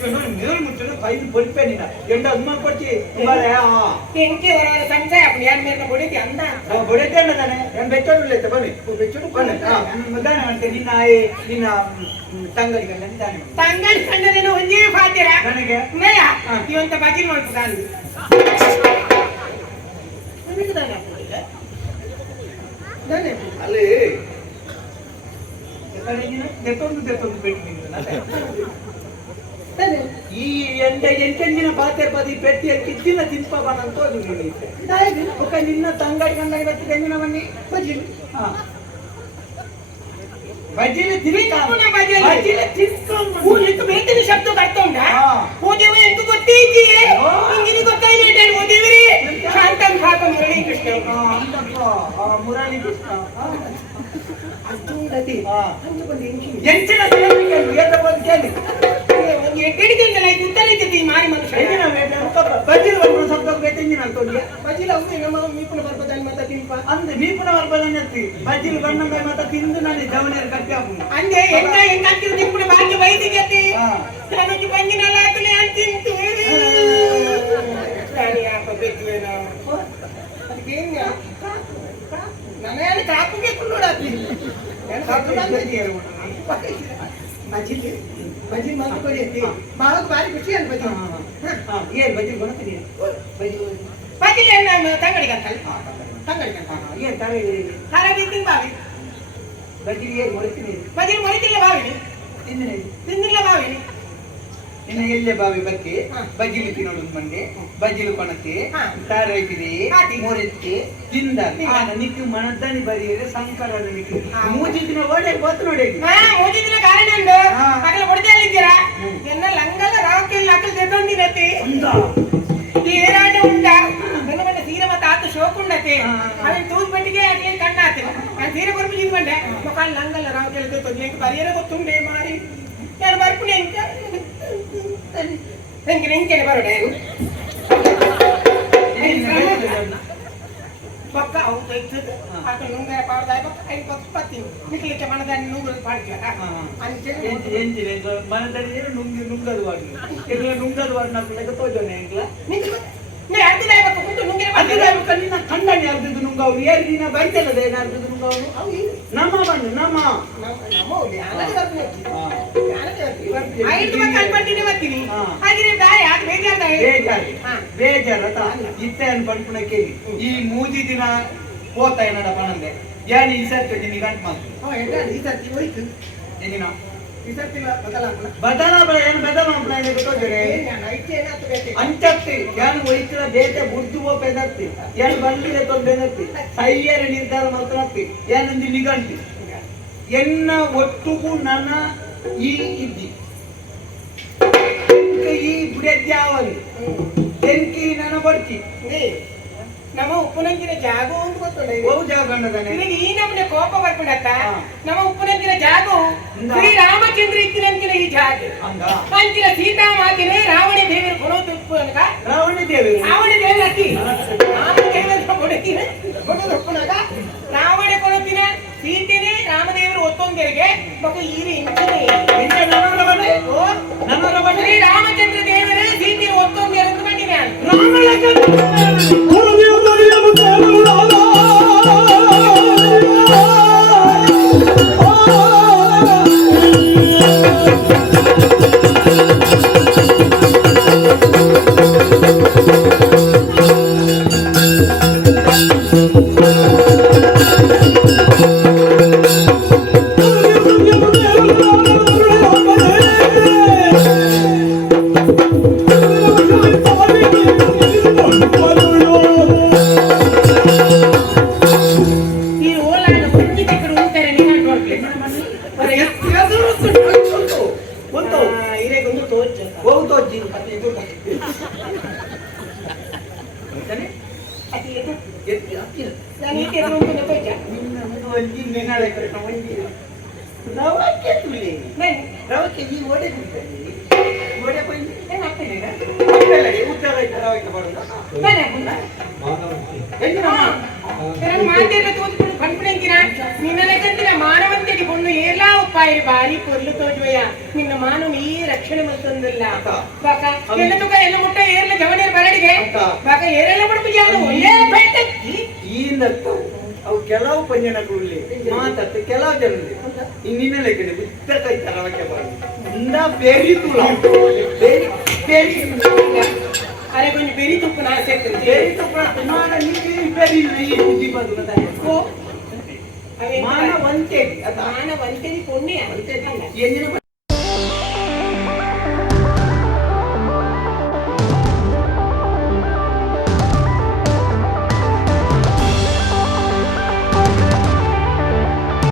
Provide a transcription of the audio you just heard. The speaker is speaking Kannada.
ಮೇಲ್ ಮುಚ್ಚಲು ಕೈಲಿ ಬಲಿಪೇನಿನ ಎಂಡ ಅಮ್ಮ ಕೊಡ್ತಿ ಎಂಕೆ ಹೊರ ಸಂಚಯ ಅಪ್ಪ ಯಾರ ಮೇಲೆ ಬಡಿತಿ ಅಂದ ಬಡಿತೆ ಅನ್ನದಾನೆ ನಾನು ಬೆಚ್ಚೋಡು ಇಲ್ಲೈತೆ ಬನ್ನಿ ಬೆಚ್ಚೋಡು ಬನ್ನಿ ದಾನ ಮಾಡ್ತೇನೆ ನಿನ್ನ ತಂಗಡಿ ಗಂಡ ದಾನ ತಂಗಡಿ ಗಂಡ ನೀನು ಒಂದೇ ಫಾತಿರ ನನಗೆ ಮೇಯ ಇವಂತ ಬಾಕಿ ಮಾಡ್ತಾನೆ ನಿಮಗೆ ದಾನ ದಾನೆ ಅಲ್ಲಿ ದೆತ್ತೊಂದು ಪೆಟ್ಟು ಈ ಎಂಟೆಂಜಿನ ಪಾತೆ ಪದಿ ಪೆಟ್ಟಿಯ ಕಿಚ್ಚಿನ ತಿನ್ಪಬಾನಂತ ఒక నిన్న తంగడి కండగ వచ్చి తెంగినవన్నీ బజ్జీలు బజ్జీలు బజ్జీలు తీసుకు ಬೇತಿನ ಶಬ್ದ ಕರ್ತೊಂಡ ಓದೇವ ಎಂದು ಗೊತ್ತೈತಿ ಇಂಗಿನಿ ಗೊತ್ತಾಯಿಲ್ಲ ಓದೇವರಿ ಶಾಂತಂ ಖಾತಂ ಮುರಳಿ ಕೃಷ್ಣ ಅಂತಪ್ಪ ಮುರಳಿ ಕೃಷ್ಣ ಅಷ್ಟುಂಡತಿ ಎಂಚಿನ ಏತ ಬದುಕೇಳಿ ಒಂದು ಎಡ್ಡಿಡಿಗೆಲ್ಲ ಗುತ್ತಲಿತಿ ಮಾರಿ ಮನುಷ್ಯ ಬಜ್ಜೀಲು ಬಂದು ಶಬ್ದ ಬೇತೆಂಜಿನ ಅಂತೋಡಿಯ ಬಜ್ಜೀಲು ಅವು ನಮ್ಮ ಮೀಪುನ ಬರ್ಬದಾನಿ ಮಾತಾ ತಿನ್ಪ ಅಂದೆ ಮೀಪುನ ಬರ್ಬದಾನಿ ಅತ್ತಿ ಬಜ್ಜೀಲು ಗಣ್ಣಂಗ ಮಾತಾ ತಿಂದು ನಾನು ಜವನಿಯರು ಕಟ್ಟಿ ಹಾಕೊಂಡು ಅಂದೆ ಹೆಂಗ ಹಾಕಿದ್ರು ನಿಂಪುನ ಭಾಗ್ಯ ವೈದಿಗೆ ಅತ್ತಿ ನನಗೆ ಬಂಗಿನಲ್ಲ ಆತನೆ ಅಂತಿಂತು ಸರಿ ಯಾಕ ಬೇಕೇನೋ ಅದಕ್ಕೆ ಹೆಂಗ ನಾನು ಕಾಪುಗೆ ಕುಳ್ಳೋಡಾತಿ ಬಜ್ಜಿ ಮಾತು ಕೊಡಿ ಅಂತಿ ಮಾಡೋದು ಭಾರಿ ಖುಷಿ ಅಂತ ಬಜ್ಜಿ ಏನ್ ಬಜ್ಜಿ ಗೊತ್ತೀನಿ ಬಜ್ಜಿ ಏನು ತಂಗಡಿಗಂತಲ್ಲ ತಂಗಡಿಗಂತ ಏನ್ ತಾರೆ ತಾರೆ ಬೀತಿನ ಬಾವಿ ಬಜ್ಜಿ ಏನ್ ಗೊತ್ತೀನಿ ಬಜ್ಜಿ ಮೊರಿತಿಲ್ಲ ಬಾವಿ ತಿಂದಿಲ್ಲ ಬಾವಿ ಇನ್ನು ಎಲ್ಲೇ ಬಾವಿ ಬಕ್ಕೆ ಬಜ್ಜಿಲು ತಿನ್ನೋಡು ಮಂಡೆ ಬಜ್ಜಿಲು ಕೊಣತಿ ತಾರೈತಿರಿ ಮೂರೆತ್ತಿ ತಿಂದ ನಿಕ್ಕು ಮನದ್ದಾನಿ ಬರೀರೆ ಸಂಕರದ ನಿಕ್ಕು ಮೂಜಿ ದಿನ ಓಡೆ ಗೊತ್ತು ನೋಡಿ ಮೂಜಿ ದಿನ ಕಾರಣ ಉಂಡು ಮಕ್ಕಳು ಹೊಡೆದಲ್ಲಿದ್ದೀರಾ ಎನ್ನ ಲಂಗಲ ರಾಕೆಲ್ಲ ಅಕ್ಕಲು ತೆಗೊಂಡಿರತಿ ಈ ಏರಾಟ ಉಂಟ ನನ್ನ ಬಂಡೆ ತೀರ ಮತ್ತೆ ಆತ ಶೋಕುಂಡತೆ ಅವನ್ ತೂದ್ ಬಂಡಿಗೆ ಅದೇ ಕಣ್ಣಾತೆ ನಾನು ತೀರ ಬರ್ಬಿದ್ದೀನಿ ಬಂಡೆ ಮಕ್ಕಳು ಲಂಗಲ ರಾಕೆಲ್ಲ ತೆಗೊಂಡು ಬರೀರೆ ಗೊತ್ತುಂಡೆ ಮಾರಿ ನಾನು ಬರ್ಪುಣೆ ಅಂತ ಹೆಂಗೆ ಬರೋಡೆ ಪಕ್ಕ ಅವು ತೆಗ್ದು ಆತ ನುಂಗರ ಪಾಡ್ದಾಯ ಪಕ್ಕ 5 ಪತ್ತಿ ನಿಕ್ಲಿಕ್ಕೆ ಮನದಾನಿ ನುಂಗಲು ಪಾಡ್ತೀರ ಎಂಜಿರೆ ಮನದಾನಿ ನುಂಗದು ವಾಡಿ ಈಗ ನುಂಗದು ವಾಡಿ ನಕ್ಕಲೆಗೆ ತೋಜೋನೆ ಎಂಗ್ಲ ನೀ ಅರ್ಧದಾಯ ಪಕ್ಕ ಕುಂಟು ನುಂಗರ ಅರ್ಧದಾಯ ಪಕ್ಕ ನಿನ್ನ ಕಂಡನಿ ಅರ್ಧದು ನುಂಗವ್ರು ಏರು ನೀನ ಬೈತಲ್ಲದೆ ಅರ್ಧದು ನುಂಗವ್ರು ನಮ್ಮ ಬಂದು ನಮ್ಮ ಹೋಗ್ಲಿ ಅಲ್ಲದೆ ಬರ್ತೀನಿ ಬರ್ತೀನಿ ಹಾಗೆ ದಾಯ ಅದು ಬೇಜಾರ ಇತ್ತೆ ಅನ್ಪಣ್ಪುಣ ಕೇಳಿ ಈ ಮೂಜಿ ದಿನ ಹೋಗ್ತಾ ಏನಡ ಪಣಂದೆ ಏನು ಈ ಸರ್ತಿ ನಿನಗೆ ಗಂಟು ಮಾತು ಈ ಸರ್ತಿ ಹೋಯ್ತು ಏನಿನ ಈ ಸರ್ತಿ ಬದಲಾವಣೆ ಏನು ಬದಲಾವಣೆ ಗೊತ್ತೋದ್ರೆ ಅಂಚತ್ತಿ ಏನು ವೈದ್ಯರ ಬೇಟೆ ಬುಡ್ದು ಬೆದರ್ತಿ ಏನು ಬಂದಿದೆ ಬೆದರ್ತಿ ಸೈಯರ ನಿರ್ಧಾರ ಮಾತ್ರತ್ತಿ ಏನಂದು ನಿಗಂಟಿ ಎನ್ನ ಒಟ್ಟುಗೂ ನನ್ನ ಈ ಇದ್ದಿ ಈ ಬುಡದ್ಯಾವಲ್ಲಿ ಎಂಕಿ ನನ್ನ ಬರ್ತಿ ನಮ್ಮ ಉಪ್ಪುನಂಗಿನ ಜಾಗ ಅಂತ ಗೊತ್ತುಂಡ ಬಹು ಜಾಗ ನಿನಗೆ ಈ ನಮ್ಮನೆ ಕೋಪ ಬರ್ಬಿಡತ್ತ ನಮ್ಮ ಉಪ್ಪುನಂಗಿನ ಜಾಗ ಶ್ರೀರಾಮಚಂದ್ರ ಇತ್ತಿನಂಕಿನ ಈ ಜಾಗ ಅಂಚಿನ ಸೀತಾ ಮಾತಿನ ರಾವಣ ದೇವರು ಕೊಡೋದು ಉಪ್ಪು ಅನಕ ರಾವಣ ದೇವರು ಅತ್ತಿ ರಾಮದೇವರ ಕೊಡತಿನ ಕೊಡೋದು ಉಪ್ಪುನಕ ರಾವಣ ಕೊಡತಿನ ಸೀತೆನೇ ರಾಮದೇವರು ಒತ್ತೊಂದರಿಗೆ ಮಗು ಈರಿ ಶ್ರೀ ರಾಮಚಂದ್ರ ದೇವರೇ ಸೀತೆ ಒತ್ತೊಂದು ಎಂದು ಬಂದಿದೆ ಮಾನವಂತಿಗೆ ಕೊಂಡು ಎಲ್ಲ ಪಾಯಿರಿ ಬಾರಿ ಪೊರ್ಲು ತೋಜುವಯ್ಯ ನಿನ್ನ ಮಾನು ನೀ ರಕ್ಷಣೆ ಮಲ್ತೊಂದಿಲ್ಲ ಬಾಕ ಎಲ್ಲ ತುಕ ಎಲ್ಲ ಮುಟ್ಟ ಏರ್ಲ ಜವನೇರ್ ಬರಡಿಗೆ ಬಾಕ ಏರೆಲ್ಲ ಬಿಡ್ತು ಯಾರು ಒಳ್ಳೆ ಬೆಟ್ಟ ಅವು ಕೆಲವು ಪಂಜನಗಳಲ್ಲಿ ಮಾತಾಡ್ತೆ ಕೆಲವು ಜನರಲ್ಲಿ ಇನ್ನಿನ ಲೆಕ್ಕನೆ ಬಿದ್ದ ಕೈ ತರವಕ್ಕೆ ಬಂದ ಬೇರಿ ತುಳ ಬೇರಿ ಅರೆ ಕೊಂಚ ಬೆರಿ ತುಪ್ಪನ ಆಸೆ ಆಗ್ತದೆ ಬೇರಿ ತುಪ್ಪ ಮಾಡ ನಿಮಗೆ ಬೇರಿ ಈ ಬುದ್ಧಿ ಬಂದು ಮಾನವಂತೆ ಮಾನವಂತೆ ಪುಣ್ಯ ಎಂದಿನ